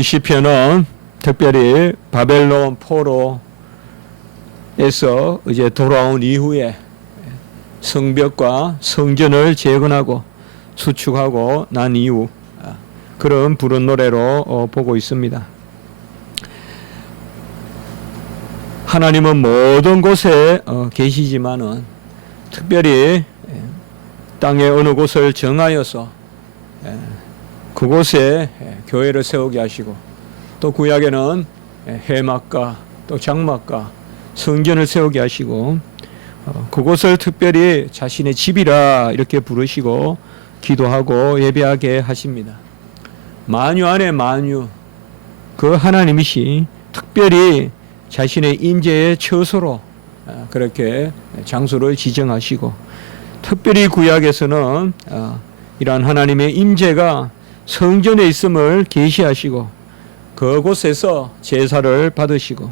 이번 시편은 특별히 바벨론 포로에서 이제 돌아온 이후에 성벽과 성전을 재건하고 수축하고 난 이후 그런 부른 노래로 보고 있습니다. 하나님은 모든 곳에 계시지만은 특별히 땅의 어느 곳을 정하여서 그곳에 교회를 세우게 하시고 또 구약에는 해막과 또 장막과 성전을 세우게 하시고 그곳을 특별히 자신의 집이라 이렇게 부르시고 기도하고 예배하게 하십니다. 만유 안에 만유 그 하나님이시 특별히 자신의 임재의 처소로 그렇게 장소를 지정하시고 특별히 구약에서는 이러한 하나님의 임재가 성전에 있음을 계시하시고 그곳에서 제사를 받으시고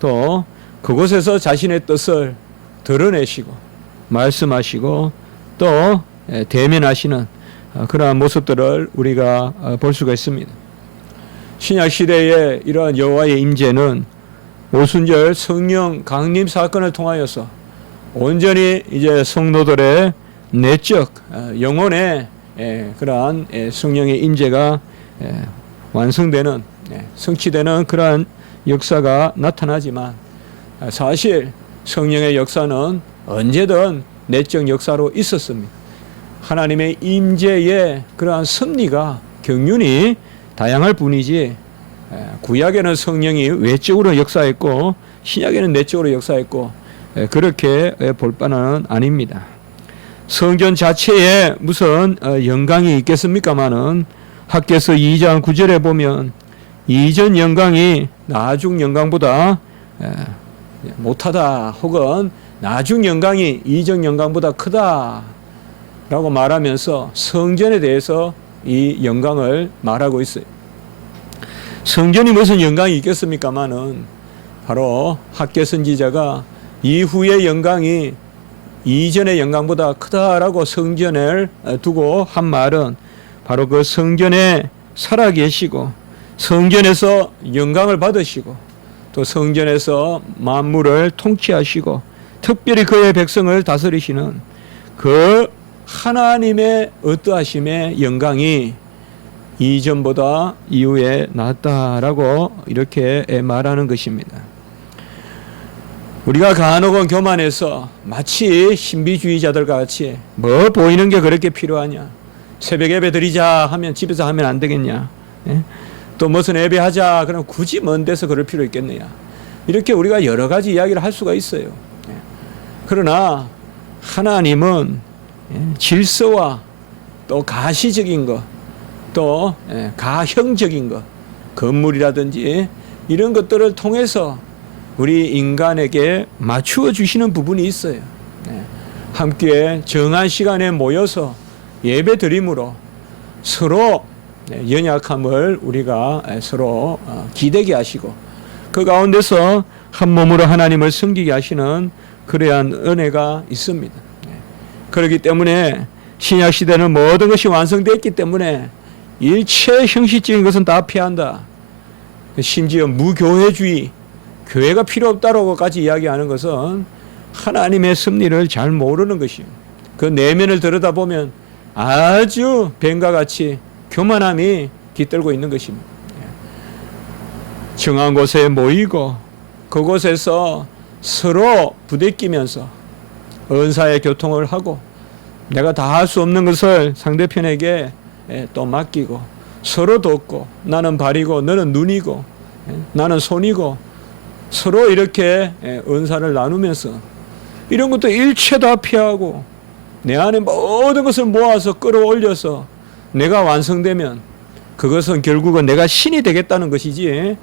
또 그곳에서 자신의 뜻을 드러내시고 말씀하시고 또 대면하시는 그러한 모습들을 우리가 볼 수가 있습니다. 신약 시대에 이러한 여호와의 임재는 오순절 성령 강림 사건을 통하여서 온전히 이제 성도들의 내적 영혼의 그러한 성령의 임재가 완성되는 성취되는 그러한 역사가 나타나지만 사실 성령의 역사는 언제든 내적 역사로 있었습니다. 하나님의 임재의 그러한 섭리가 경륜이 다양할 뿐이지 구약에는 성령이 외적으로 역사했고 신약에는 내적으로 역사했고 그렇게 볼 바는 아닙니다. 성전 자체에 무슨 영광이 있겠습니까마는 학개서 2장 9절에 보면 이전 영광이 나중 영광보다 못하다 혹은 나중 영광이 이전 영광보다 크다 라고 말하면서 성전에 대해서 이 영광을 말하고 있어요. 성전이 무슨 영광이 있겠습니까마는 바로 학개 선지자가 이후의 영광이 이전의 영광보다 크다라고 성전을 두고 한 말은 바로 그 성전에 살아계시고 성전에서 영광을 받으시고 또 성전에서 만물을 통치하시고 특별히 그의 백성을 다스리시는 그 하나님의 어떠하심의 영광이 이전보다 이후에 낫다라고 이렇게 말하는 것입니다. 우리가 간혹은 교만해서 마치 신비주의자들과 같이 뭐 보이는 게 그렇게 필요하냐, 새벽 예배 드리자 하면 집에서 하면 안 되겠냐, 또 무슨 예배 하자 그럼 굳이 먼 데서 그럴 필요 있겠느냐, 이렇게 우리가 여러 가지 이야기를 할 수가 있어요. 그러나 하나님은 질서와 또 가시적인 것, 또 가형적인 것, 건물이라든지 이런 것들을 통해서 우리 인간에게 맞추어 주시는 부분이 있어요. 함께 정한 시간에 모여서 예배 드림으로 서로 연약함을 우리가 서로 기대게 하시고 그 가운데서 한 몸으로 하나님을 섬기게 하시는 그러한 은혜가 있습니다. 그렇기 때문에 신약 시대는 모든 것이 완성되었기 때문에 일체 형식적인 것은 다 피한다. 심지어 무교회주의, 교회가 필요 없다라고까지 이야기하는 것은 하나님의 섭리를 잘 모르는 것이에요. 그 내면을 들여다보면 아주 뱀과 같이 교만함이 깃들고 있는 것입니다. 정한 곳에 모이고 그곳에서 서로 부대끼면서 은사의 교통을 하고 내가 다 할 수 없는 것을 상대편에게 또 맡기고 서로 돕고 나는 발이고 너는 눈이고 나는 손이고 서로 이렇게 은사를 나누면서 이런 것도 일체 다 피하고 내 안에 모든 것을 모아서 끌어올려서 내가 완성되면 그것은 결국은 내가 신이 되겠다는 것이지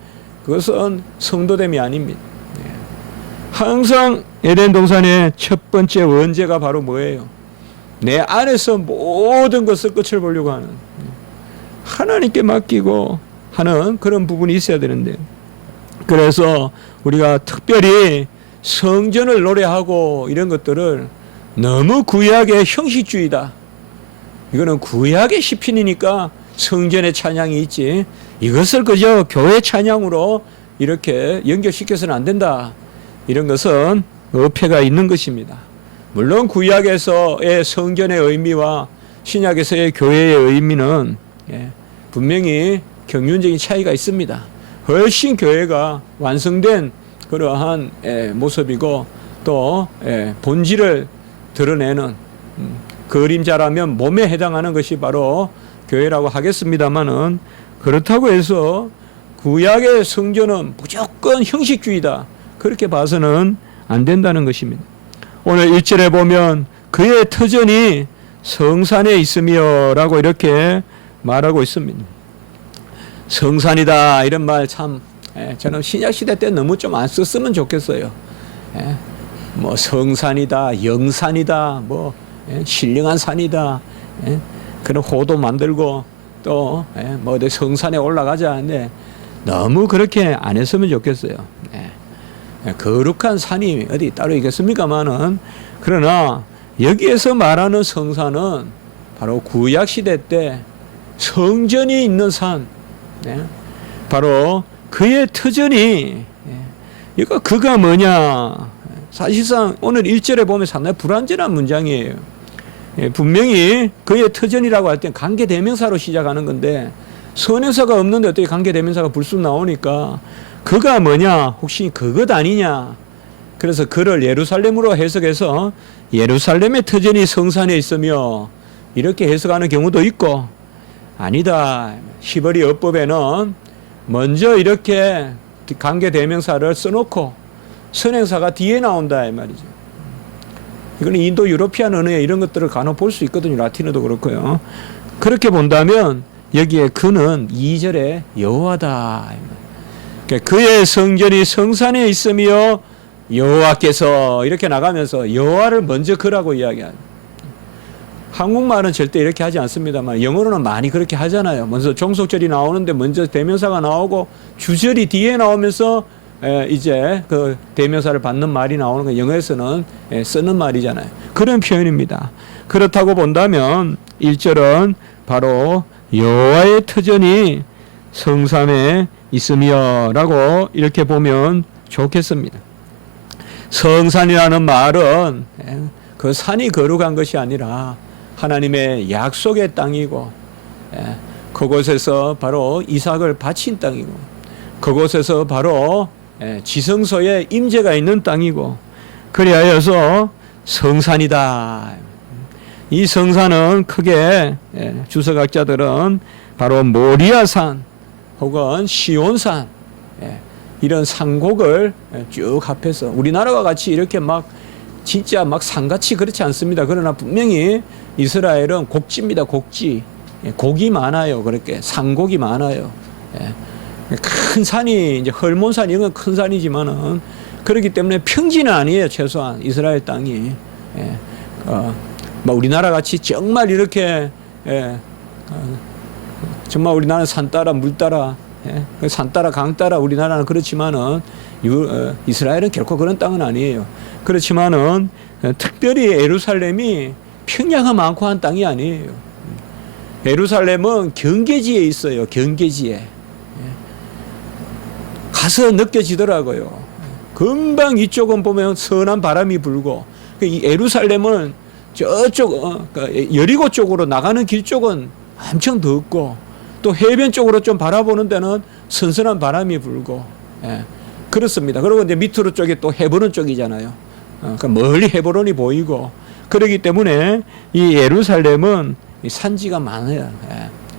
그것은 성도됨이 아닙니다. 항상 에덴 동산의 첫 번째 원죄가 바로 뭐예요? 내 안에서 모든 것을 끝을 보려고 하는 하나님께 맡기고 하는 그런 부분이 있어야 되는데 그래서 우리가 특별히 성전을 노래하고 이런 것들을 너무 구약의 형식주의다. 이거는 구약의 시편이니까 성전의 찬양이 있지 이것을 그저 교회 찬양으로 이렇게 연결시켜서는 안 된다. 이런 것은 어폐가 있는 것입니다. 물론 구약에서의 성전의 의미와 신약에서의 교회의 의미는 분명히 경륜적인 차이가 있습니다. 훨씬 교회가 완성된 그러한 모습이고 또 본질을 드러내는 그림자라면 몸에 해당하는 것이 바로 교회라고 하겠습니다마는 그렇다고 해서 구약의 성전은 무조건 형식주의다. 그렇게 봐서는 안 된다는 것입니다. 오늘 1절에 보면 그의 터전이 성산에 있으며 라고 이렇게 말하고 있습니다. 성산이다 이런 말 참 저는 신약시대 때 너무 좀 안 썼으면 좋겠어요. 뭐 성산이다 영산이다 뭐 신령한 산이다 그런 호도 만들고 또 뭐 성산에 올라가자 하는데 너무 그렇게 안 했으면 좋겠어요. 거룩한 산이 어디 따로 있겠습니까마는 그러나 여기에서 말하는 성산은 바로 구약시대 때 성전이 있는 산 바로 그의 터전이 이거 그가 뭐냐 사실상 오늘 1절에 보면 상당히 불완전한 문장이에요. 분명히 그의 터전이라고 할 땐 관계대명사로 시작하는 건데 선행사가 없는데 어떻게 관계대명사가 불쑥 나오니까 그가 뭐냐 혹시 그것 아니냐 그래서 그를 예루살렘으로 해석해서 예루살렘의 터전이 성산에 있으며 이렇게 해석하는 경우도 있고 아니다 히브리 어법에는 먼저 이렇게 관계대명사를 써놓고 선행사가 뒤에 나온다 이 말이죠. 이거는 인도 유로피안 언어에 이런 것들을 간혹 볼 수 있거든요. 라틴어도 그렇고요. 그렇게 본다면 여기에 그는 2절에 여호와다. 그의 성전이 성산에 있으며 여호와께서 이렇게 나가면서 여호와를 먼저 그라고 이야기하는. 한국말은 절대 이렇게 하지 않습니다만 영어로는 많이 그렇게 하잖아요. 먼저 종속절이 나오는데 먼저 대명사가 나오고 주절이 뒤에 나오면서 이제 그 대명사를 받는 말이 나오는 거 영어에서는 쓰는 말이잖아요. 그런 표현입니다. 그렇다고 본다면 1절은 바로 여호와의 터전이 성산에 있으며 라고 이렇게 보면 좋겠습니다. 성산이라는 말은 그 산이 거룩한 것이 아니라 하나님의 약속의 땅이고 그곳에서 바로 이삭을 바친 땅이고 그곳에서 바로 지성소에 임재가 있는 땅이고 그리하여서 성산이다. 이 성산은 크게 주석학자들은 바로 모리아산 혹은 시온산 이런 산곡을 쭉 합해서 우리나라와 같이 이렇게 막 진짜 막 산같이 그렇지 않습니다. 그러나 분명히 이스라엘은 곡지입니다. 곡지. 곡이 많아요. 그렇게 산곡이 많아요. 큰 산이 이제 헐몬산 이런 건 큰 산이지만은 그렇기 때문에 평지는 아니에요. 최소한 이스라엘 땅이 뭐 우리나라 같이 정말 이렇게 정말 우리나라는 산 따라 물 따라 산 따라 강 따라 우리나라는 그렇지만은 이스라엘은 결코 그런 땅은 아니에요. 그렇지만은 특별히 예루살렘이 평야가 많고 한 땅이 아니에요. 예루살렘은 경계지에 있어요. 경계지에. 가서 느껴지더라고요. 금방 이쪽은 보면 선한 바람이 불고 이 예루살렘은 저쪽 여리고 쪽으로 나가는 길 쪽은 엄청 덥고 또 해변 쪽으로 좀 바라보는 데는 선선한 바람이 불고 그렇습니다. 그리고 이제 밑으로 쪽이 또 헤브론 쪽이잖아요. 그러니까 멀리 헤브론이 보이고 그렇기 때문에 이 예루살렘은 산지가 많아요.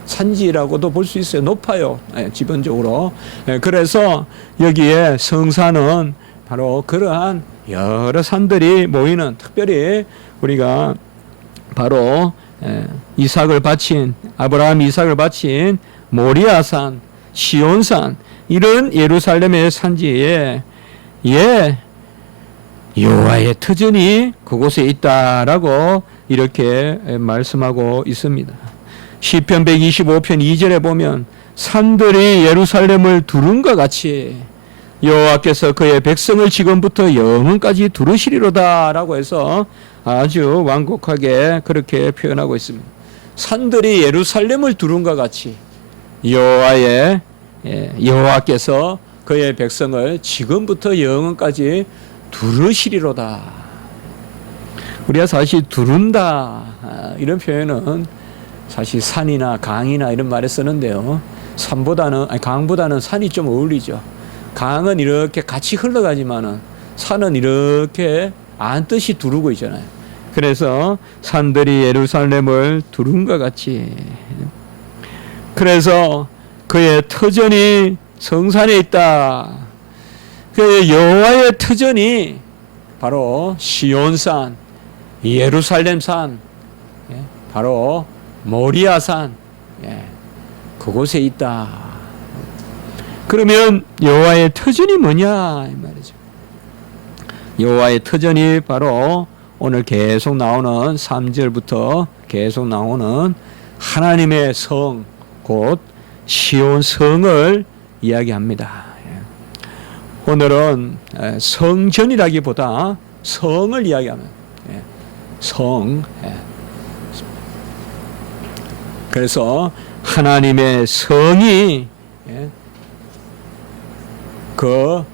산지라고도 볼 수 있어요. 높아요. 기본적으로. 그래서 여기에 성산은 바로 그러한 여러 산들이 모이는 특별히 우리가 바로 이삭을 바친 아브라함 이삭을 바친 모리아산, 시온산 이런 예루살렘의 산지에 여호와의 터전이 그곳에 있다라고 이렇게 말씀하고 있습니다. 시편 125편 2절에 보면 산들이 예루살렘을 두른과 같이 여호와께서 그의 백성을 지금부터 영원까지 두르시리로다 라고 해서 아주 완곡하게 그렇게 표현하고 있습니다. 산들이 예루살렘을 두른과 같이 여호와께서 그의 백성을 지금부터 영원까지 두르시리로다. 우리가 사실 두른다 이런 표현은 사실 산이나 강이나 이런 말에 쓰는데요. 강보다는 산이 좀 어울리죠. 강은 이렇게 같이 흘러가지만은 산은 이렇게 안뜻이 두르고 있잖아요. 그래서 산들이 예루살렘을 두른 것 같이. 그래서 그의 터전이 성산에 있다. 그 여호와의 터전이 바로 시온산, 예루살렘산, 바로 모리아산, 그곳에 있다. 그러면 여호와의 터전이 뭐냐 이 말이죠. 여호와의 터전이 바로 오늘 계속 나오는 3절부터 계속 나오는 하나님의 성, 곧 시온 성을 이야기합니다. 오늘은 성전이라기보다 성을 이야기하면 성. 그래서 하나님의 성이 그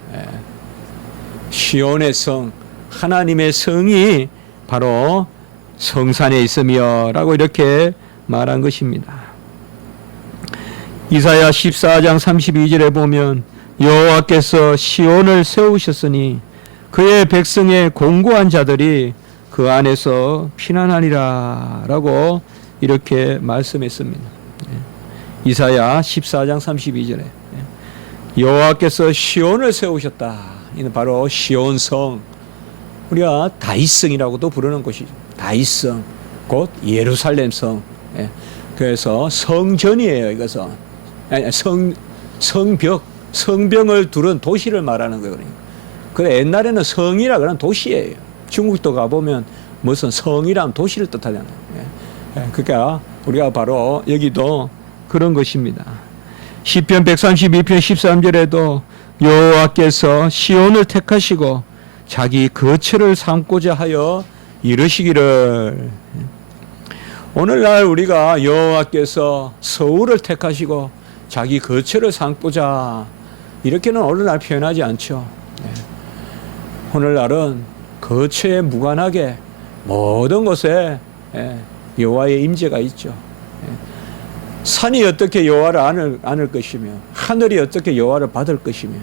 시온의 성, 하나님의 성이 바로 성산에 있으며 라고 이렇게 말한 것입니다. 이사야 14장 32절에 보면 여호와께서 시온을 세우셨으니 그의 백성의 공고한 자들이 그 안에서 피난하리라 라고 이렇게 말씀했습니다. 이사야 14장 32절에 여호와께서 시온을 세우셨다. 이는 바로 시온성, 우리가 다윗성이라고도 부르는 곳이죠. 다윗성, 곧 예루살렘성. 그래서 성전이에요. 이것은 성벽을 두른 도시를 말하는 거예요. 그래 옛날에는 성이라 그런 도시예요. 중국도 가보면 무슨 성이란 도시를 뜻하잖아요. 그러니까 우리가 바로 여기도 그런 것입니다. 시편 132편 13절에도 여호와께서 시온을 택하시고 자기 거처를 삼고자 하여 이르시기를. 오늘날 우리가 여호와께서 서울을 택하시고 자기 거처를 삼고자 이렇게는 오늘날 표현하지 않죠. 오늘날은 거처에 무관하게 모든 곳에 여호와의 임재가 있죠. 산이 어떻게 여호와를 안을 것이며 하늘이 어떻게 여호와를 받을 것이며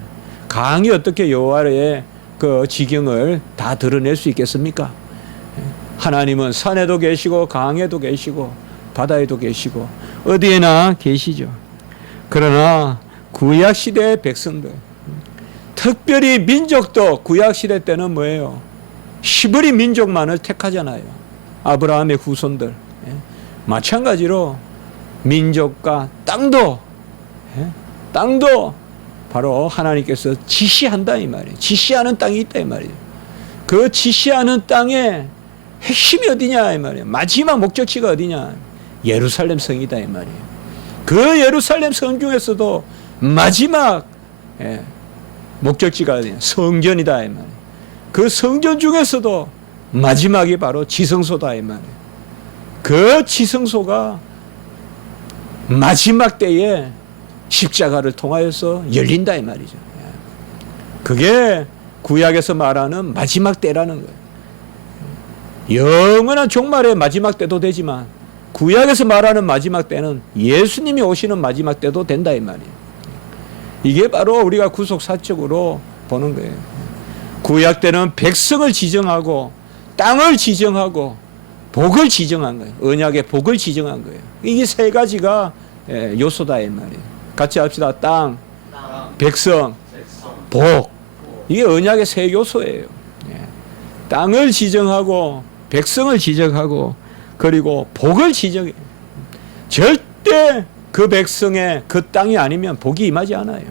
강이 어떻게 여호와의 그 지경을 다 드러낼 수 있겠습니까? 하나님은 산에도 계시고 강에도 계시고 바다에도 계시고 어디에나 계시죠. 그러나 구약시대의 백성들, 특별히 민족도 구약시대 때는 뭐예요? 히브리 민족만을 택하잖아요. 아브라함의 후손들. 마찬가지로 민족과 땅도 바로 하나님께서 지시한다 이 말이에요. 지시하는 땅이 있다 이 말이에요. 그 지시하는 땅에 핵심이 어디냐 이 말이에요. 마지막 목적지가 어디냐? 예루살렘 성이다 이 말이에요. 그 예루살렘 성 중에서도 마지막 목적지가 어디냐? 성전이다 이 말이에요. 그 성전 중에서도 마지막이 바로 지성소다 이 말이에요. 그 지성소가 마지막 때에 십자가를 통하여서 열린다 이 말이죠. 그게 구약에서 말하는 마지막 때라는 거예요. 영원한 종말의 마지막 때도 되지만 구약에서 말하는 마지막 때는 예수님이 오시는 마지막 때도 된다 이 말이에요. 이게 바로 우리가 구속사적으로 보는 거예요. 구약 때는 백성을 지정하고 땅을 지정하고 복을 지정한 거예요. 언약의 복을 지정한 거예요. 이게 세 가지가 요소다 이 말이에요. 같이 합시다. 땅, 백성, 복. 이게 언약의 세 요소예요. 땅을 지정하고 백성을 지정하고 그리고 복을 지정해요. 절대 그 백성의 그 땅이 아니면 복이 임하지 않아요.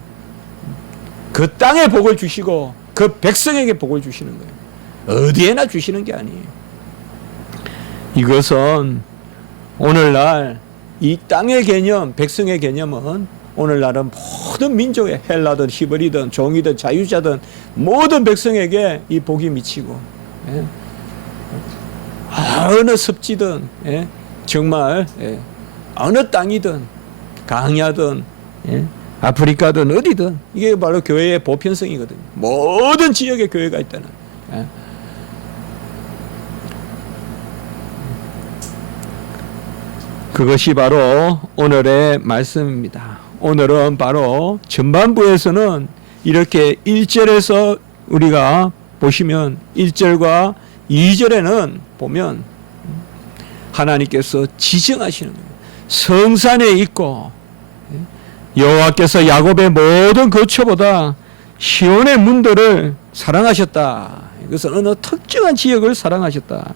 그 땅에 복을 주시고 그 백성에게 복을 주시는 거예요. 어디에나 주시는 게 아니에요. 이것은 오늘날 이 땅의 개념, 백성의 개념은 오늘날은 모든 민족의 헬라든 히브리든 종이든 자유자든 모든 백성에게 이 복이 미치고 어느 습지든 정말 어느 땅이든 강야든 아프리카든 어디든 이게 바로 교회의 보편성이거든요. 모든 지역에 교회가 있다는. 그것이 바로 오늘의 말씀입니다. 오늘은 바로 전반부에서는 이렇게 1절에서 우리가 보시면 1절과 2절에는 보면 하나님께서 지정하시는 거예요. 성산에 있고 여호와께서 야곱의 모든 거처보다 시온의 문들을 사랑하셨다. 이것은 어느 특정한 지역을 사랑하셨다.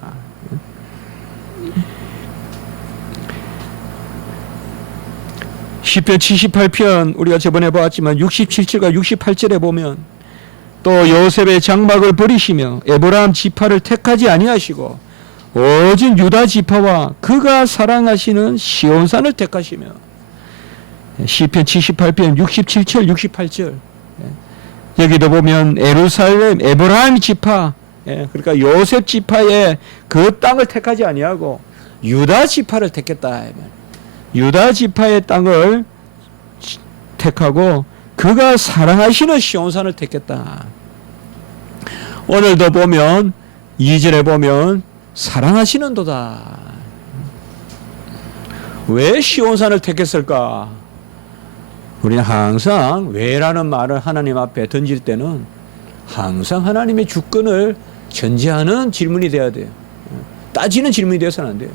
시편 78편 우리가 저번에 보았지만 67절과 68절에 보면 또 요셉의 장막을 버리시며 에브라임 지파를 택하지 아니하시고 오직 유다 지파와 그가 사랑하시는 시온산을 택하시며 시편 78편 67절 68절 여기도 보면 예루살렘 에브라임 지파 그러니까 요셉 지파의 그 땅을 택하지 아니하고 유다 지파를 택했다. 유다 지파의 땅을 택하고 그가 사랑하시는 시온산을 택했다. 오늘도 보면 2절에 보면 사랑하시는도다. 왜 시온산을 택했을까? 우리는 항상 왜라는 말을 하나님 앞에 던질 때는 항상 하나님의 주권을 전제하는 질문이 돼야 돼요. 따지는 질문이 되어서는 안 돼요.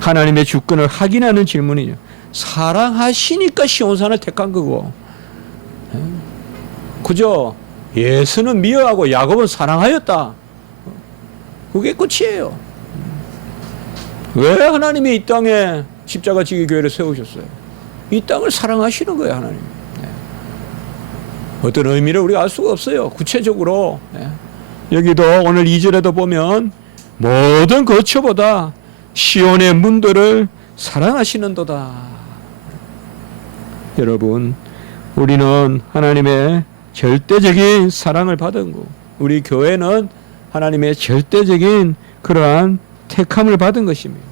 하나님의 주권을 확인하는 질문이죠. 사랑하시니까 시온산을 택한 거고, 그죠? 예수는 미워하고 야곱은 사랑하였다. 그게 끝이에요. 왜 하나님이 이 땅에 십자가 지기 교회를 세우셨어요? 이 땅을 사랑하시는 거예요, 하나님. 어떤 의미를 우리가 알 수가 없어요. 구체적으로. 여기도 오늘 2절에도 보면 모든 거처보다 시온의 문들을 사랑하시는도다. 여러분, 우리는 하나님의 절대적인 사랑을 받은 거, 우리 교회는 하나님의 절대적인 그러한 택함을 받은 것입니다.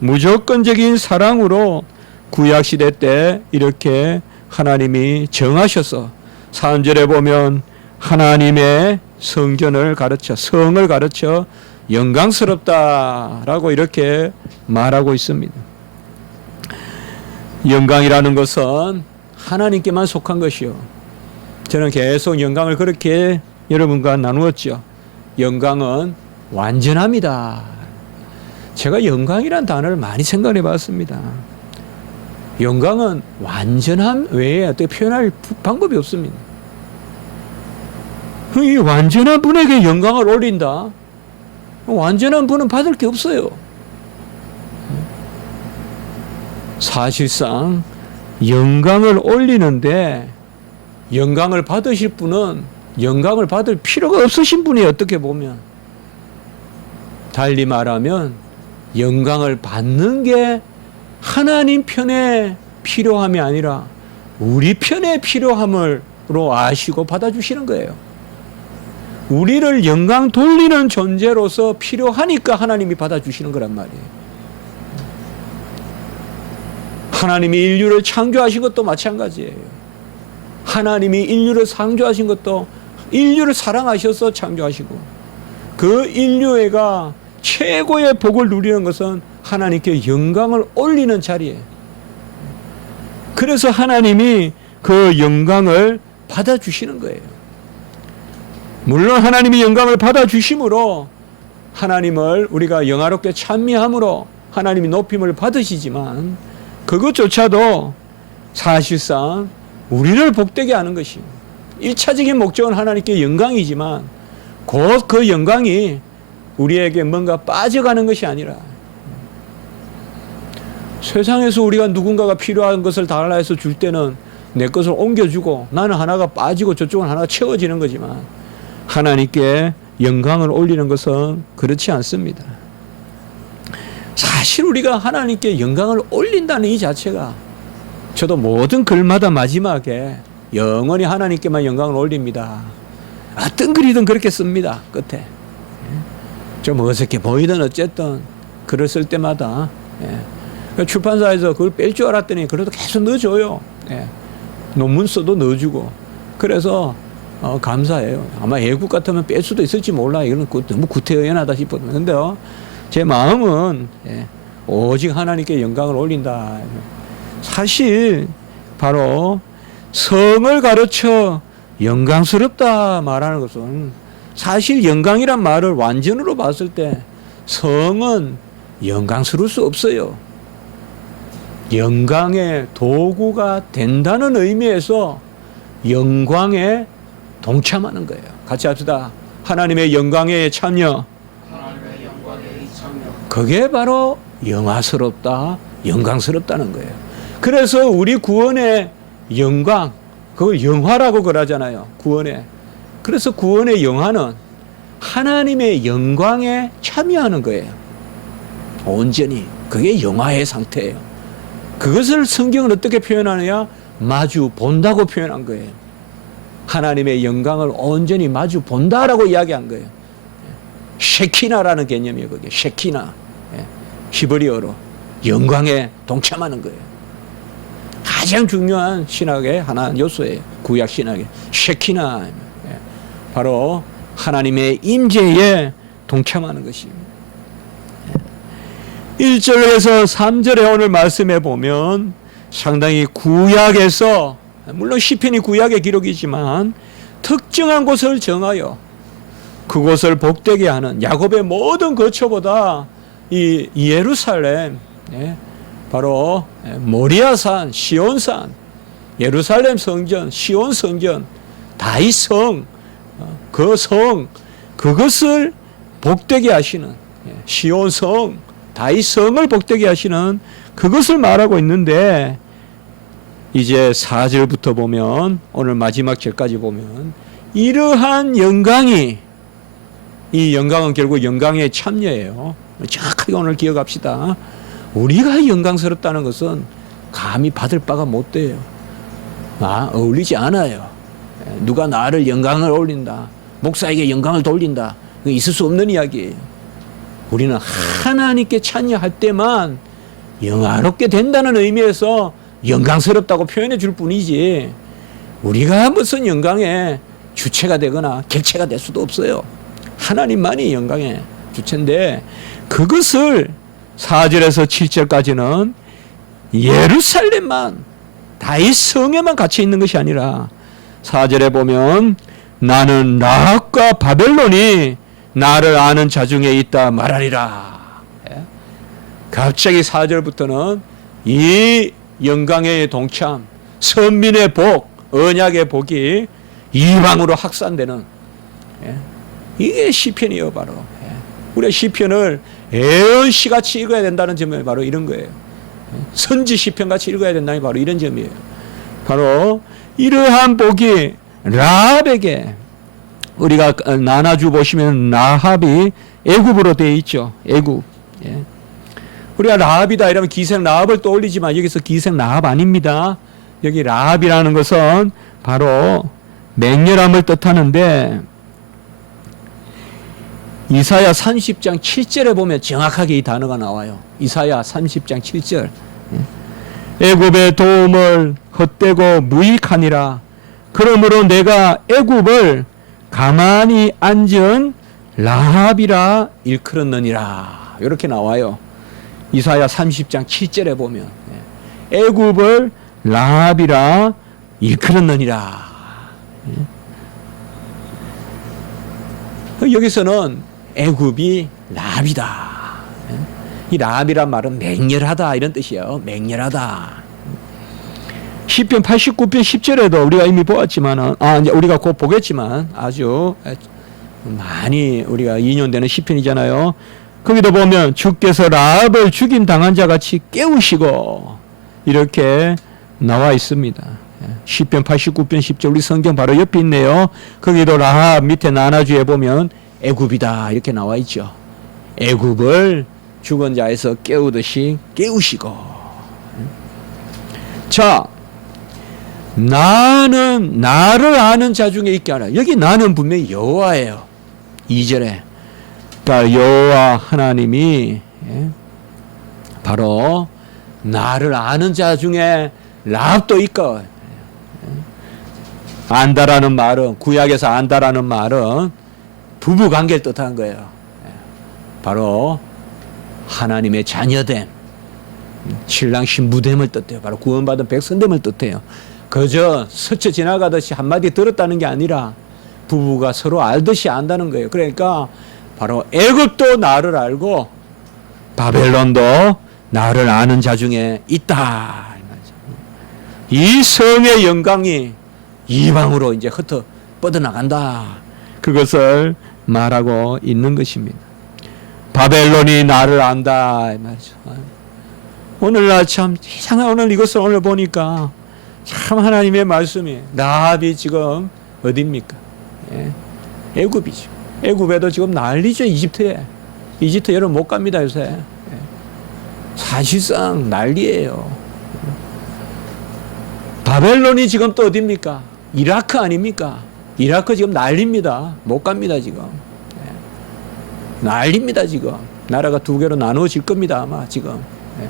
무조건적인 사랑으로 구약시대 때 이렇게 하나님이 정하셔서 3절에 보면 하나님의 성전을 가르쳐 성을 가르쳐 영광스럽다라고 이렇게 말하고 있습니다. 영광이라는 것은 하나님께만 속한 것이요. 저는 계속 영광을 그렇게 여러분과 나누었죠. 영광은 완전함이다. 제가 영광이란 단어를 많이 생각해 봤습니다. 영광은 완전함 외에 어떻게 표현할 방법이 없습니다. 이 완전한 분에게 영광을 올린다. 완전한 분은 받을 게 없어요. 사실상 영광을 올리는데 영광을 받으실 분은 영광을 받을 필요가 없으신 분이 어떻게 보면 달리 말하면 영광을 받는 게 하나님 편에 필요함이 아니라 우리 편에 필요함으로 아시고 받아주시는 거예요. 우리를 영광 돌리는 존재로서 필요하니까 하나님이 받아주시는 거란 말이에요. 하나님이 인류를 창조하신 것도 마찬가지예요. 하나님이 인류를 창조하신 것도 인류를 사랑하셔서 창조하시고 그 인류애가 최고의 복을 누리는 것은 하나님께 영광을 올리는 자리에 그래서 하나님이 그 영광을 받아주시는 거예요. 물론 하나님이 영광을 받아주심으로 하나님을 우리가 영화롭게 찬미함으로 하나님이 높임을 받으시지만 그것조차도 사실상 우리를 복되게 하는 것이 1차적인 목적은 하나님께 영광이지만 곧 그 영광이 우리에게 뭔가 빠져가는 것이 아니라 세상에서 우리가 누군가가 필요한 것을 달라해서 줄 때는 내 것을 옮겨주고 나는 하나가 빠지고 저쪽은 하나가 채워지는 거지만 하나님께 영광을 올리는 것은 그렇지 않습니다. 사실 우리가 하나님께 영광을 올린다는 이 자체가 저도 모든 글마다 마지막에 영원히 하나님께만 영광을 올립니다. 어떤 글이든 그렇게 씁니다. 끝에. 좀 어색해 보이든 어쨌든 글을 쓸 때마다. 예. 출판사에서 그걸 뺄 줄 알았더니 그래도 계속 넣어줘요. 예. 논문 써도 넣어주고. 그래서 감사해요. 아마 애국 같으면 뺄 수도 있을지 몰라. 이거는 너무 구태의연하다 싶었는데, 근데요, 제 마음은 오직 하나님께 영광을 올린다. 사실 바로 성을 가르쳐 영광스럽다 말하는 것은, 사실 영광이란 말을 완전으로 봤을 때 성은 영광스러울 수 없어요. 영광의 도구가 된다는 의미에서 영광에 동참하는 거예요. 같이 합시다. 하나님의 영광에 참여. 그게 바로 영화스럽다, 영광스럽다는 거예요. 그래서 우리 구원의 영광, 그걸 영화라고 그러잖아요. 구원의. 그래서 구원의 영화는 하나님의 영광에 참여하는 거예요. 온전히. 그게 영화의 상태예요. 그것을 성경은 어떻게 표현하느냐? 마주 본다고 표현한 거예요. 하나님의 영광을 온전히 마주 본다라고 이야기한 거예요. 셰키나라는 개념이에요. 그게 셰키나. 히브리어로 영광에 동참하는 거예요. 가장 중요한 신학의 하나 요소예요. 구약 신학의 셰키나. 바로 하나님의 임재에 동참하는 것입니다. 1절에서 3절에 오늘 말씀해 보면 상당히 구약에서, 물론 시편이 구약의 기록이지만 특정한 곳을 정하여 그곳을 복되게 하는 야곱의 모든 거처보다 이 예루살렘, 바로 모리아산, 시온산, 예루살렘 성전, 시온 성전, 다윗 성, 그 성, 그것을 복되게 하시는, 시온 성, 다윗 성을 복되게 하시는 그것을 말하고 있는데, 이제 4절부터 보면, 오늘 마지막 절까지 보면 이러한 영광이, 이 영광은 결국 영광의 참여예요. 정확하게 오늘 기억합시다. 우리가 영광스럽다는 것은 감히 받을 바가 못 돼요. 어울리지 않아요. 누가 나를 영광을 올린다, 목사에게 영광을 돌린다, 있을 수 없는 이야기예요. 우리는 하나님께 참여할 때만 영화롭게 된다는 의미에서 영광스럽다고 표현해 줄 뿐이지, 우리가 무슨 영광의 주체가 되거나 객체가 될 수도 없어요. 하나님만이 영광의 주체인데, 그것을 4절에서 7절까지는 예루살렘만, 다윗 성에만 갇혀 있는 것이 아니라 4절에 보면 나는 라합과 바벨론이 나를 아는 자 중에 있다 말하리라. 갑자기 4절부터는 이 영광의 동참, 선민의 복, 언약의 복이 이방으로 확산되는, 이게 시편이에요. 바로 우리 시편을 애언시같이 읽어야 된다는 점이 바로 이런 거예요. 선지 시편같이 읽어야 된다는 게 바로 이런 점이에요. 바로 이러한 복이 라합에게, 우리가 나눠주 보시면 라합이 애굽으로 되어 있죠. 애굽. 우리가 라합이다 이러면 기생 라합을 떠올리지만 여기서 기생 라합 아닙니다. 여기 라합이라는 것은 바로 맹렬함을 뜻하는데, 이사야 30장 7절에 보면 정확하게 이 단어가 나와요. 이사야 30장 7절. 애굽의 도움을 헛되고 무익하니라. 그러므로 내가 애굽을 가만히 앉은 라합이라 일컬었느니라. 이렇게 나와요. 이사야 30장 7절에 보면 애굽을 라합이라 일컬었느니라. 여기서는 애굽이 라합이다. 이 라합이란 말은 맹렬하다 이런 뜻이에요. 맹렬하다. 시편 89편 10절에도 우리가 이미 보았지만은, 이제 우리가 곧 보겠지만 아주 많이 우리가 인용되는 시편이잖아요. 거기도 보면 주께서 라합을 죽임 당한 자 같이 깨우시고 이렇게 나와 있습니다. 시편 89편 10절, 우리 성경 바로 옆에 있네요. 거기도 라합 밑에 나눠주에 보면 애굽이다 이렇게 나와 있죠. 애굽을 죽은 자에서 깨우듯이 깨우시고. 자, 나는 나를 아는 자 중에 있게 하라. 여기 나는 분명히 여호와예요. 2절에. 그러니까 여호와 하나님이 예? 바로 나를 아는 자 중에 라합도 있고, 안다라는 말은, 구약에서 안다라는 말은 부부 관계를 뜻하는 거예요. 바로 하나님의 자녀됨, 신랑 신부됨을 뜻해요. 바로 구원받은 백성됨을 뜻해요. 그저 스쳐 지나가듯이 한마디 들었다는 게 아니라 부부가 서로 알듯이 안다는 거예요. 그러니까 바로 애굽도 나를 알고 바벨론도 나를 아는 자 중에 있다. 이 성의 영광이 이방으로 이제 흩어 뻗어나간다. 그것을 말하고 있는 것입니다. 바벨론이 나를 안다. 이 말이죠. 오늘날 참 이상한, 오늘 이것을 오늘 보니까 참 하나님의 말씀이, 라합이 지금 어디입니까? 예. 애굽이죠. 애굽에도 지금 난리죠. 이집트에. 이집트 여러분 못 갑니다 요새. 예. 사실상 난리예요. 바벨론이 지금 또 어디입니까? 이라크 아닙니까? 이라크 지금 난리입니다. 못 갑니다 지금. 예. 난리입니다 지금. 나라가 두 개로 나누어질 겁니다 아마 지금. 예.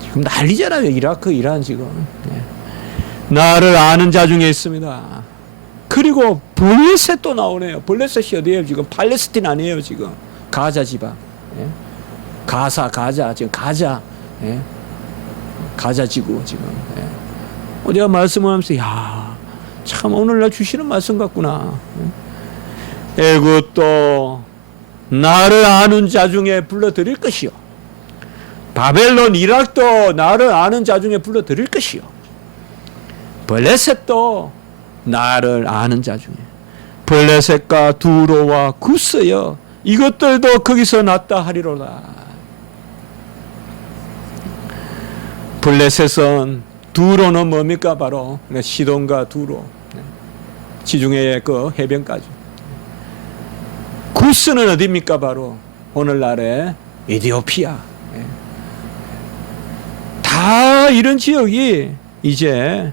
지금 난리잖아요. 이라크, 이란 지금. 예. 나를 아는 자 중에 있습니다. 그리고 블레셋도 나오네요. 블레셋이 어디예요? 지금 팔레스틴 아니에요 지금. 가자 지방. 예. 가자 지금 가자. 예. 가자 지구 지금. 예. 내가 말씀을 하면서 야, 참 오늘날 주시는 말씀 같구나. 예. 애굽도 나를 아는 자 중에 불러드릴 것이요. 바벨론, 이락도 나를 아는 자 중에 불러드릴 것이요. 블레셋도 나를 아는 자 중에. 블레셋과 두로와 구스여 이것들도 거기서 났다 하리로라. 블레셋은, 두로는 뭡니까? 바로 시돈과 두로, 지중해의 그 해변까지. 구스는 어디입니까? 바로 오늘날의 에티오피아. 다 이런 지역이 이제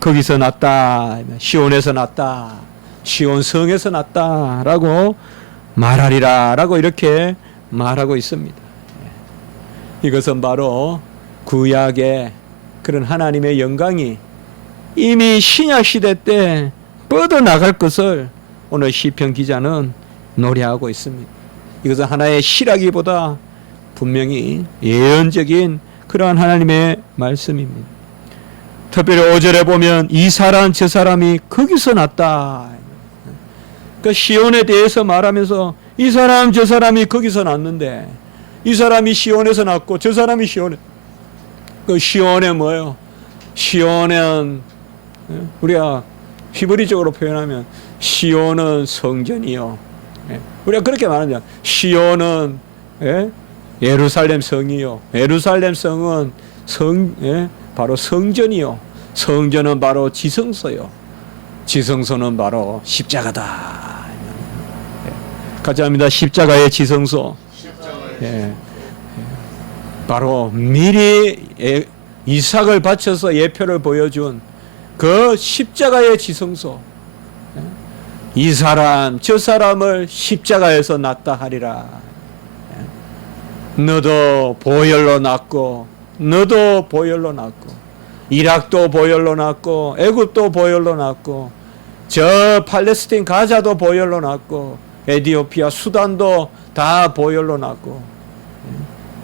거기서 났다, 시온에서 났다, 시온성에서 났다라고 말하리라라고 이렇게 말하고 있습니다. 이것은 바로 구약의 그런 하나님의 영광이 이미 신약 시대 때 뻗어나갈 것을 오늘 시편 기자는 노래하고 있습니다. 이것은 하나의 시라기보다 분명히 예언적인 그러한 하나님의 말씀입니다. 특별히 5절에 보면 이 사람 저 사람이 거기서 났다. 그 시온에 대해서 말하면서 이 사람 저 사람이 거기서 났는데, 이 사람이 시온에서 났고 저 사람이 시온에, 그 시온에 뭐예요? 시온은 우리가 히브리적으로 표현하면 시온은 성전이요. 우리가 그렇게 말하죠. 시온은 예루살렘 성이요. 예루살렘 성은 바로 성전이요. 성전은 바로 지성소요. 지성소는 바로 십자가다. 같이 합니다. 십자가의 지성소. 바로 미리 이삭을 바쳐서 예표를 보여준 그 십자가의 지성소. 이 사람 저 사람을 십자가에서 낳다 하리라. 너도 보혈로 낳고 너도 보혈로 낳고 이락도 보혈로 낳고 애굽도 보혈로 낳고 저 팔레스틴 가자도 보혈로 낳고 에티오피아 수단도 다 보혈로 낳고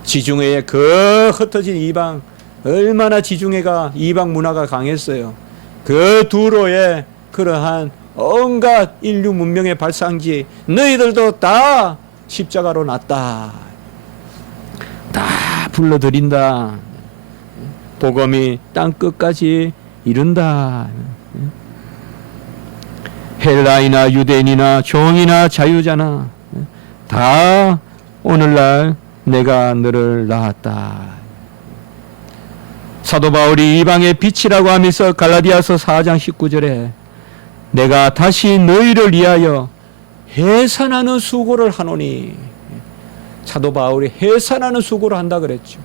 지중해에 그 흩어진 이방, 얼마나 지중해가 이방 문화가 강했어요. 그 두로에 그러한 온갖 인류 문명의 발상지 너희들도 다 십자가로 났다. 다 불러들인다. 복음이 땅 끝까지 이른다. 헬라이나 유대인이나 종이나 자유자나 다 오늘날 내가 너를 낳았다. 사도 바울이 이방의 빛이라고 하면서 갈라디아서 4장 19절에 내가 다시 너희를 위하여 해산하는 수고를 하노니, 사도 바울이 해산하는 수고를 한다 그랬죠.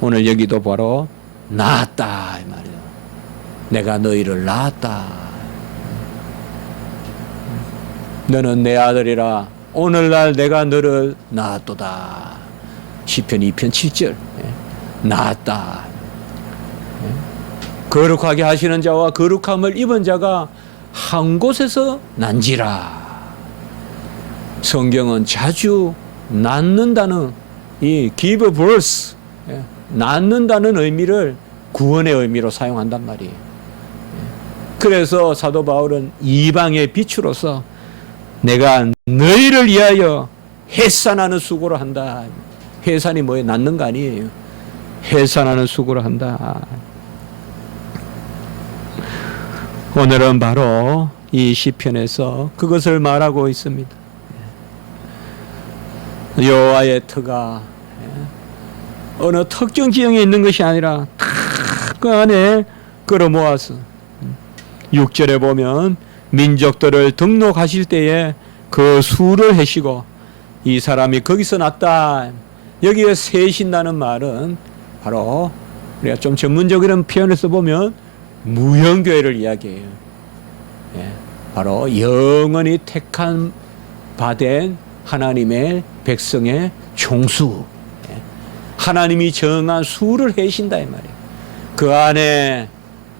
오늘 여기도 바로 낳았다 이 말이에요. 내가 너희를 낳았다. 너는 내 아들이라 오늘날 내가 너를 낳았도다. 시편 2편 7절. 낳았다. 거룩하게 하시는 자와 거룩함을 입은 자가 한 곳에서 난지라. 성경은 자주 낳는다는 이 give birth, 낳는다는 의미를 구원의 의미로 사용한단 말이에요. 그래서 사도 바울은 이방의 빛으로서 내가 너희를 위하여 해산하는 수고를 한다. 해산이 뭐예요? 낳는 거 아니에요. 해산하는 수고를 한다. 오늘은 바로 이 시편에서 그것을 말하고 있습니다. 여호와의 터가 어느 특정 지형에 있는 것이 아니라 다 그 안에 끌어모아서 6절에 보면 민족들을 등록하실 때에 그 수를 해시고 이 사람이 거기서 났다. 여기에 세신다는 말은 바로 우리가 좀 전문적인 표현을 써보면 무형교회를 이야기해요. 바로 영원히 택한 바된 하나님의 백성의 종수. 하나님이 정한 수를 해신다 이 말이에요. 그 안에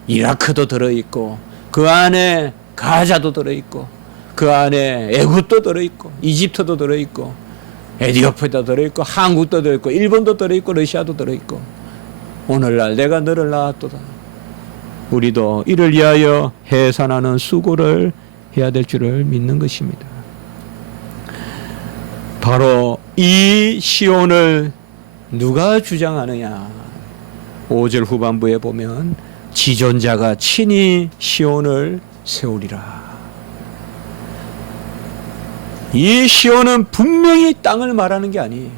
이라크도 들어있고 그 안에 가자도 들어있고 그 안에 애굽도 들어있고 이집트도 들어있고 에티오피아도 들어있고 한국도 들어있고 일본도 들어있고 러시아도 들어있고 오늘날 내가 너를 낳았도다. 우리도 이를 위하여 해산하는 수고를 해야 될 줄을 믿는 것입니다. 바로 이 시온을 누가 주장하느냐. 5절 후반부에 보면 지존자가 친히 시온을 세우리라. 이 시온은 분명히 땅을 말하는 게 아니에요.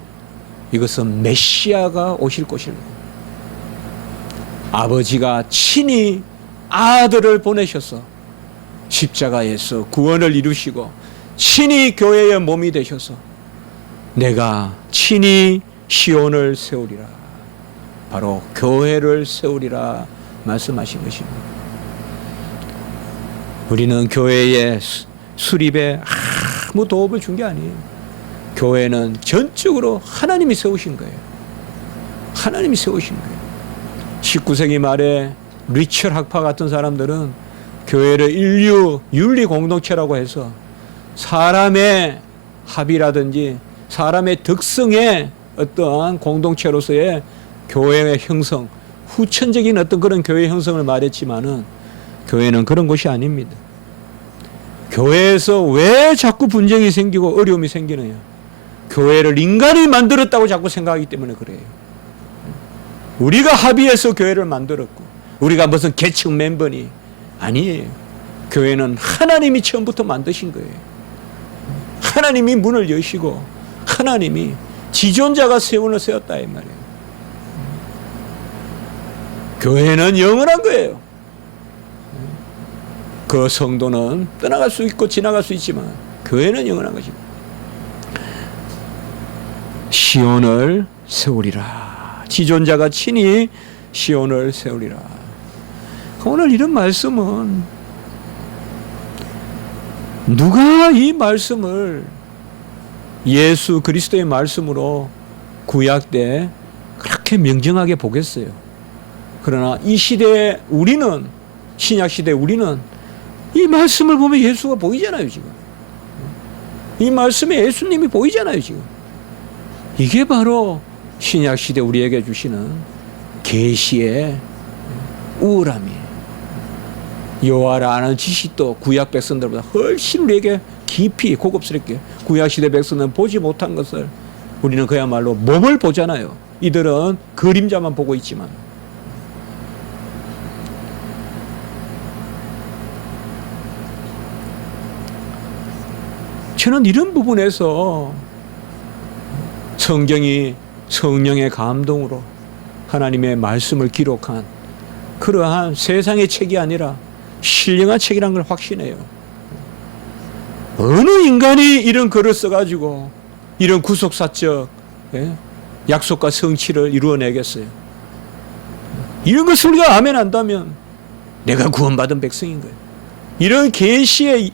이것은 메시아가 오실 곳입니다. 아버지가 친히 아들을 보내셔서 십자가에서 구원을 이루시고 친히 교회의 몸이 되셔서 내가 친히 시온을 세우리라. 바로 교회를 세우리라 말씀하신 것입니다. 우리는 교회의 수립에 아무 도움을 준 게 아니에요. 교회는 전적으로 하나님이 세우신 거예요. 하나님이 세우신 거예요. 19세기 말에 리처 학파 같은 사람들은 교회를 인류 윤리 공동체라고 해서 사람의 합의라든지 사람의 덕성의 어떠한 공동체로서의 교회의 형성, 후천적인 어떤 그런 교회 형성을 말했지만은 교회는 그런 곳이 아닙니다. 교회에서 왜 자꾸 분쟁이 생기고 어려움이 생기느냐? 교회를 인간이 만들었다고 자꾸 생각하기 때문에 그래요. 우리가 합의해서 교회를 만들었고 우리가 무슨 계층 멤버니 아니에요. 교회는 하나님이 처음부터 만드신 거예요. 하나님이 문을 여시고 하나님이 지존자가 세운을 세웠다 이 말이에요. 교회는 영원한 거예요. 그 성도는 떠나갈 수 있고 지나갈 수 있지만 교회는 영원한 것입니다. 시온을 세우리라. 지존자가 친히 시온을 세우리라. 오늘 이런 말씀은 누가 이 말씀을 예수 그리스도의 말씀으로 구약 때 그렇게 명정하게 보겠어요. 그러나 이 시대에 우리는 신약 시대에 우리는 이 말씀을 보면 예수가 보이잖아요 지금. 이 말씀에 예수님이 보이잖아요 지금. 이게 바로 신약 시대 우리에게 주시는 계시의 우월함이에요. 여호와를 아는 지식도 구약 백성들보다 훨씬 우리에게 깊이 고급스럽게 구약 시대 백성들은 보지 못한 것을 우리는 그야말로 몸을 보잖아요. 이들은 그림자만 보고 있지만 저는 이런 부분에서 성경이 성령의 감동으로 하나님의 말씀을 기록한 그러한 세상의 책이 아니라 신령한 책이라는 걸 확신해요. 어느 인간이 이런 글을 써가지고 이런 구속사적 약속과 성취를 이루어내겠어요. 이런 것을 우리가 아멘 한다면 내가 구원받은 백성인 거예요. 이런 계시의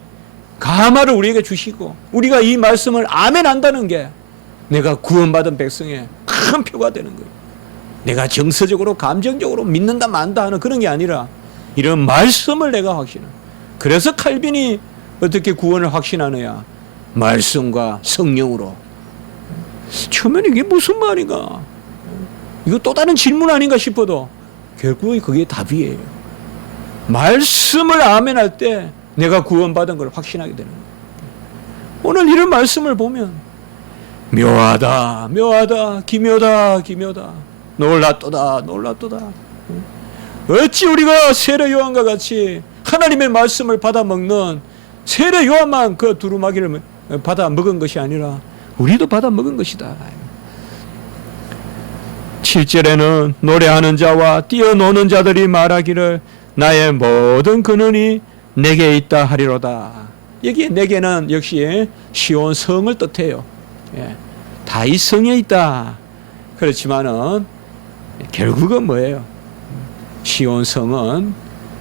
가마를 우리에게 주시고 우리가 이 말씀을 아멘 한다는 게 내가 구원받은 백성의 큰 표가 되는 거예요. 내가 정서적으로 감정적으로 믿는다 만다 하는 그런 게 아니라 이런 말씀을 내가 확신해. 그래서 칼빈이 어떻게 구원을 확신하느냐? 말씀과 성령으로. 처음에는 이게 무슨 말인가? 이거 또 다른 질문 아닌가 싶어도 결국에 그게 답이에요. 말씀을 아멘할 때 내가 구원받은 걸 확신하게 되는 거예요. 오늘 이런 말씀을 보면 묘하다, 묘하다, 기묘다, 기묘다, 놀랍도다, 놀랍도다. 어찌 우리가 세례 요한과 같이 하나님의 말씀을 받아 먹는 세례 요한만 그 두루마기를 받아 먹은 것이 아니라 우리도 받아 먹은 것이다. 7절에는 노래하는 자와 뛰어노는 자들이 말하기를 나의 모든 근원이 내게 있다 하리로다. 여기 내게는 역시 시온 성을 뜻해요. 예. 다윗 성에 있다. 그렇지만은 결국은 뭐예요? 시온 성은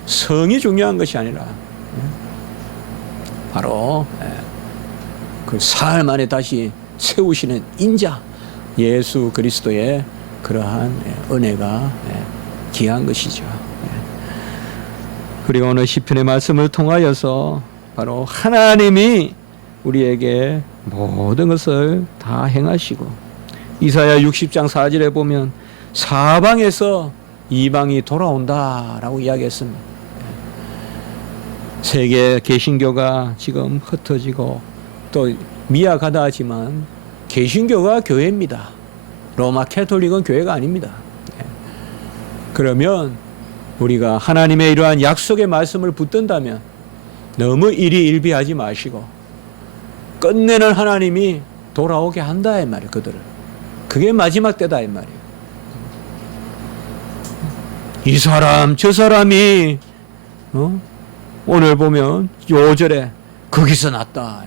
성이 중요한 것이 아니라 바로 그 사흘 만에 다시 세우시는 인자 예수 그리스도의 그러한 은혜가 귀한 것이죠. 그리고 오늘 시편의 말씀을 통하여서 바로 하나님이 우리에게 모든 것을 다 행하시고 이사야 60장 4절에 보면 사방에서 이방이 돌아온다라고 이야기했습니다. 세계 개신교가 지금 흩어지고 또 미약하다 하지만 개신교가 교회입니다. 로마 캐톨릭은 교회가 아닙니다. 그러면 우리가 하나님의 이러한 약속의 말씀을 붙든다면 너무 일희일비하지 마시고 끝내는 하나님이 돌아오게 한다 이 말이에요. 그들을. 그게 마지막 때다 이 말이에요. 이 사람 저 사람이 오늘 보면 요절에 거기서 났다.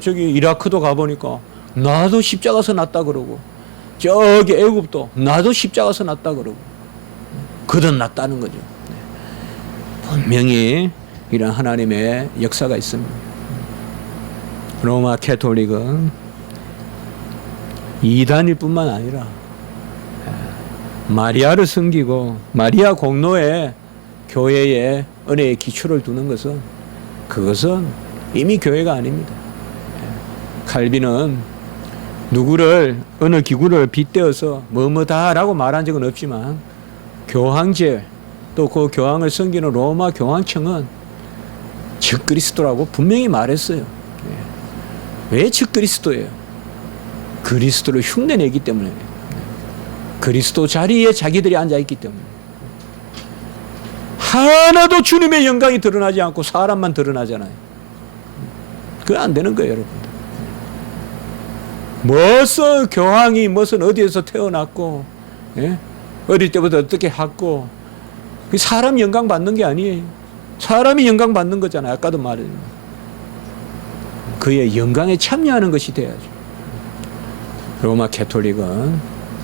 저기 이라크도 가보니까 나도 십자가서 났다 그러고 저기 애굽도 나도 십자가서 났다 그러고 거듭났다는 거죠. 분명히 이런 하나님의 역사가 있습니다. 로마 캐톨릭은 이단일 뿐만 아니라 마리아를 섬기고 마리아 공로에 교회의 은혜의 기초를 두는 것은 그것은 이미 교회가 아닙니다. 칼빈은 누구를 어느 기구를 빗대어서 뭐뭐다라고 말한 적은 없지만 교황제 또 그 교황을 섬기는 로마 교황청은 적그리스도라고 분명히 말했어요. 왜 적그리스도예요? 그리스도를 흉내내기 때문에 그리스도 자리에 자기들이 앉아있기 때문에 하나도 주님의 영광이 드러나지 않고 사람만 드러나잖아요. 그거 안 되는 거예요, 여러분. 무슨 교황이 무슨 어디에서 태어났고 어릴 때부터 어떻게 했고 사람 영광 받는 게 아니에요. 사람이 영광 받는 거잖아요. 아까도 말했는데 그의 영광에 참여하는 것이 돼야죠. 로마 캐톨릭은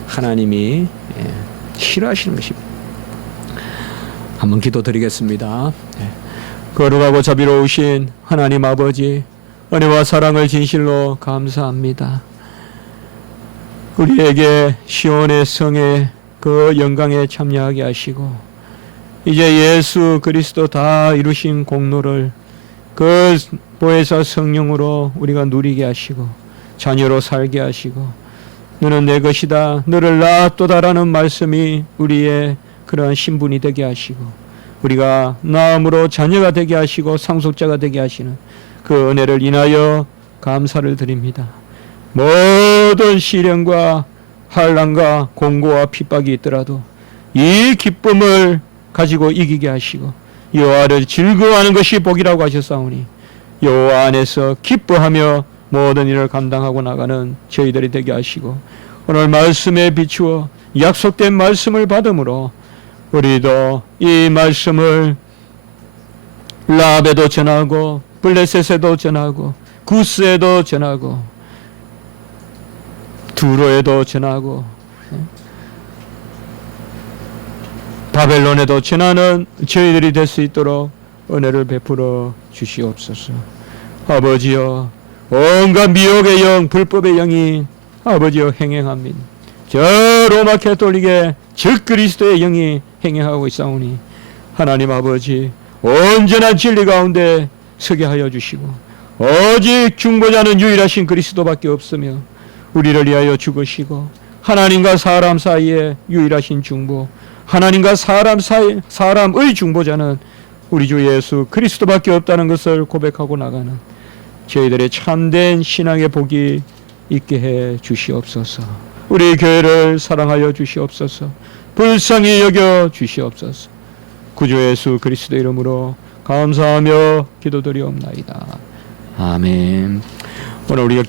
하나님이 싫어하시는 것입니다. 한번 기도드리겠습니다. 거룩하고 자비로우신 하나님 아버지 은혜와 사랑을 진실로 감사합니다. 우리에게 시온의 성의 그 영광에 참여하게 하시고 이제 예수 그리스도 다 이루신 공로를 그 보혜사 성령으로 우리가 누리게 하시고 자녀로 살게 하시고 너는 내 것이다 너를 낳았도다라는 말씀이 우리의 그러한 신분이 되게 하시고 우리가 나음으로 자녀가 되게 하시고 상속자가 되게 하시는 그 은혜를 인하여 감사를 드립니다. 모든 시련과 환난과 공고와 핍박이 있더라도 이 기쁨을 가지고 이기게 하시고 여호와를 즐거워하는 것이 복이라고 하셨사오니 여호와 안에서 기뻐하며 모든 일을 감당하고 나가는 저희들이 되게 하시고 오늘 말씀에 비추어 약속된 말씀을 받음으로 우리도 이 말씀을 라합에도 전하고 블레셋에도 전하고 구스에도 전하고 두로에도 전하고 바벨론에도 전하는 저희들이 될 수 있도록 은혜를 베풀어 주시옵소서. 아버지여, 온갖 미혹의 영, 불법의 영이 아버지여 행행합니다. 저 로마 가톨릭의 즉 그리스도의 영이 행행하고 있사오니 하나님 아버지 온전한 진리 가운데 서게 하여 주시고, 오직 중보자는 유일하신 그리스도밖에 없으며 우리를 위하여 죽으시고 하나님과 사람 사이에 유일하신 중보, 하나님과 사람의 중보자는 우리 주 예수 그리스도밖에 없다는 것을 고백하고 나가는 저희들의 참된 신앙의 복이 있게 해 주시옵소서. 우리 교회를 사랑하여 주시옵소서. 불쌍히 여겨 주시옵소서. 구주 예수 그리스도 이름으로 감사하며 기도드리옵나이다. 아멘. 오늘 우리가